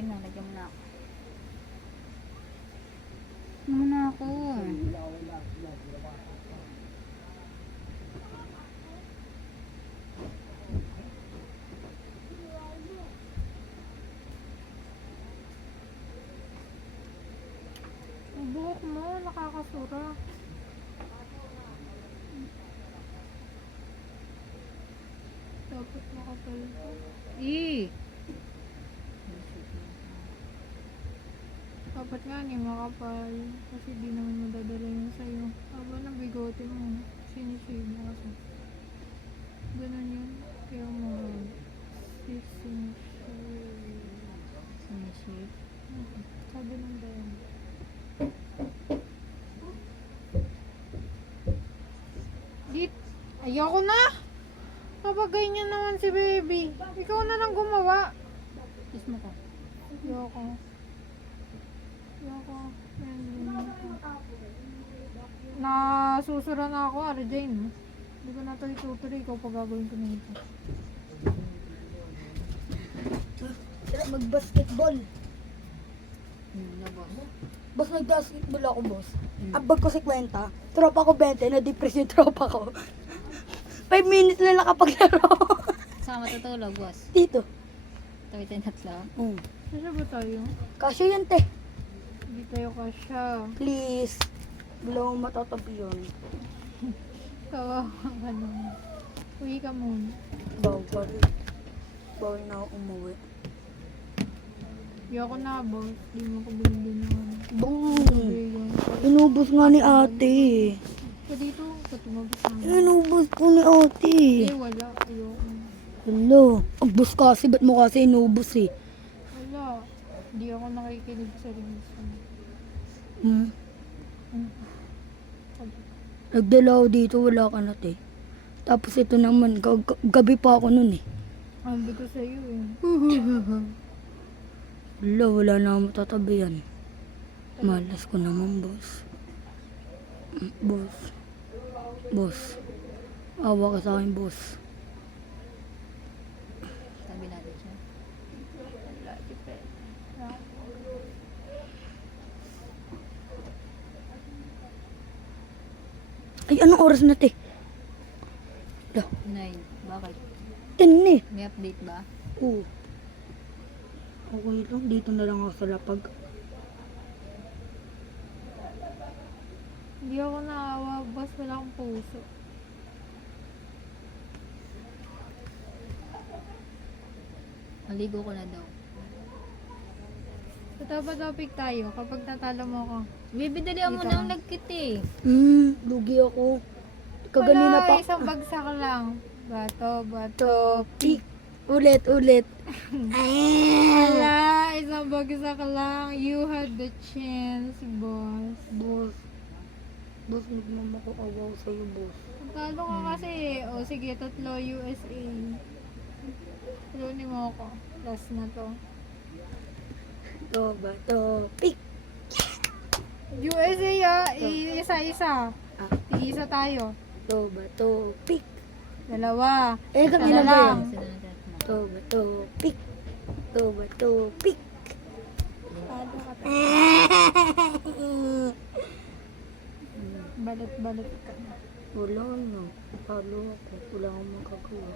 Sige na, lagyan mo na ako. Muna ako. Ang buhok mo, nakakasura. Dapat makapal ka. Dapat nga ni makapal. Kasi di naman madadala yun sa'yo. Aba ng bigote mo. Sinishave mo kasi. Ganun yun. Kaya mo sinishave. Sinishave. Sabi ng dayan. Dit, ayoko na! Kapag ganyan naman si baby. Ikaw na lang gumawa. Kiss mo ko. Ayoko. Ayoko. Nasusura na ako, Arjane. Hindi ko na ito itutuloy. Ikaw pa gagawin ko na ito. Mag-basketball. Na boss. Boss, nag-basketball ako, boss. Abag ko si Kwenta. Tropa ko 20, na-depress yung tropa ko. 5 minutes na nakapaglaro. Saan matutulog, boss? Dito. Tawi tayo tatlo. Saan ba tayo? Kasya yan, te. Hindi tayo kasya. Please. Wala akong matatabi yun. Kawawa ka naman. Uwi ka muna. Bawal. Bawal na ako umuwi. Ayoko na, boss. Di mo ko binili na ano. Boom. Inubos nga ni ate. So dito, tumabos na. Inubos ko ni ate. Wala. Ayoko. Hello. Ang bus kasi, ba't mo kasi inubos eh? Wala. Hindi ako nakikinig sa rings ko. Nagdala ako dito, wala ka na, te. Tapos ito naman, gabi pa ako nun eh. Ambi ko sa'yo eh. Wala na akong matatabi yan. Malas ko naman, boss. Boss. Boss. Awa ka sa akin, boss. Tabi natin siya. Wala, depende. Ay, anong oras na, te? 9. Bakit? 10 eh. May update ba? Oo. Okay lang, dito na lang ako sa lapag. Hindi ako naawa, boss. Wala akong puso. Maligo ko na daw. So, dapat topic tayo kapag natalo mo ako. Bibidalihan mo Dito. na ang nagkit eh. Lugi ako. Kaganina Wala, pa. isang bagsak lang. Bato. Topic. Ulit. Wala, isang bagsak lang. You had the chance, boss. Boss. Boss, nagmamakawaw sa'yo, boss. Talo ka kasi. O sige, 3 USA. Tuloy mo ako. Last na to. Topic. USA ah, isa-isa. Isa tayo. Topic. Dalawa. Kanina ba lang. yan? Topic. Topic. Talo ka pa. Balot ka. Wala na. Talo ako. Wala akong magagawa.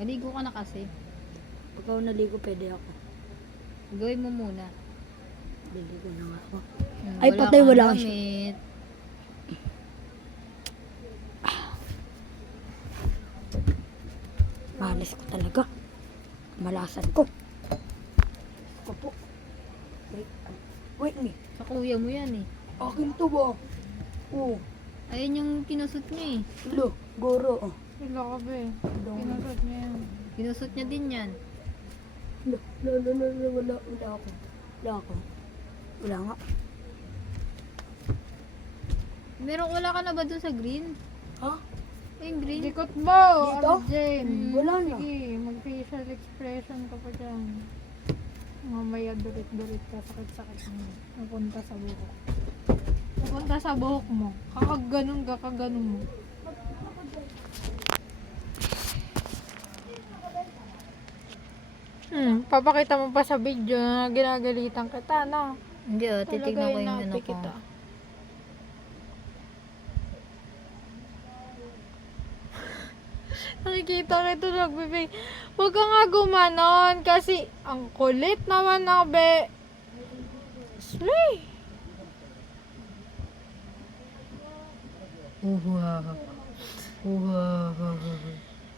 Maligo ka na kasi. Pag ako naligo, pwede ako. Gawin mo muna. Naligo na nga ako. Hmm, Ay, patay, kang wala siya. damit. Malas ko talaga. Malasan ko. Kapo. Wait me. Sa kuya mo yan eh. Akin to ba? Oo. Ayun yung kinusot niya eh. Lo, goro. Wala ka ba eh. Pinasot niya yan. Kinusot niya din yan. Wala ako. Wala nga. Wala ka na ba dun sa green? Ha? Ay, yung green. Likot mo! Dito? Jane. Wala na. Sige, mag-facial expression ka pa dyan. Mamaya durit-durit ka, sakit-sakit mo. Napunta sa buhok. Napunta sa buhok mo. Kakaganon mo. Papakita mo pa sa video na ginagalitan kita, no? Hindi oh, titignan ko yung ano inaate ko. kita. Nakikita kita nagbibig. Huwag ka nga gumanon kasi ang kulit naman na be. Slay!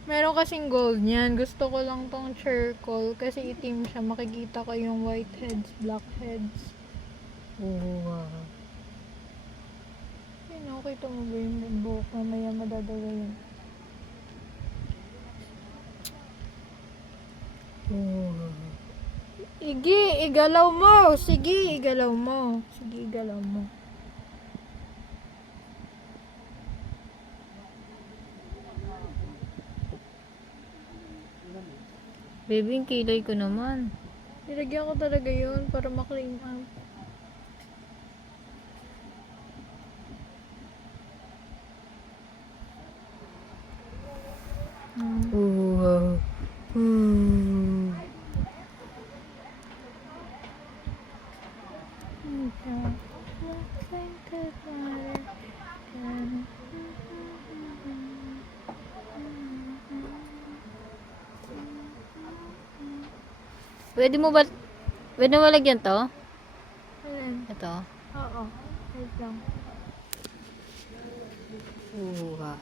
Meron kasing gold niyan. Gusto ko lang tong charcoal kasi itim siya. Makikita ko yung white heads, black heads. Ay, nakita mo ba yung buhok? Mamaya madadaga yun. Igi, igalaw mo. Sige, igalaw mo. Sige, igalaw mo. Baby, yung kilay ko naman. Nilagyan ko talaga yun para ma-clean up. Pwede mo lagyan to? Ayan. Ito. Oo. Wait lang. Uha.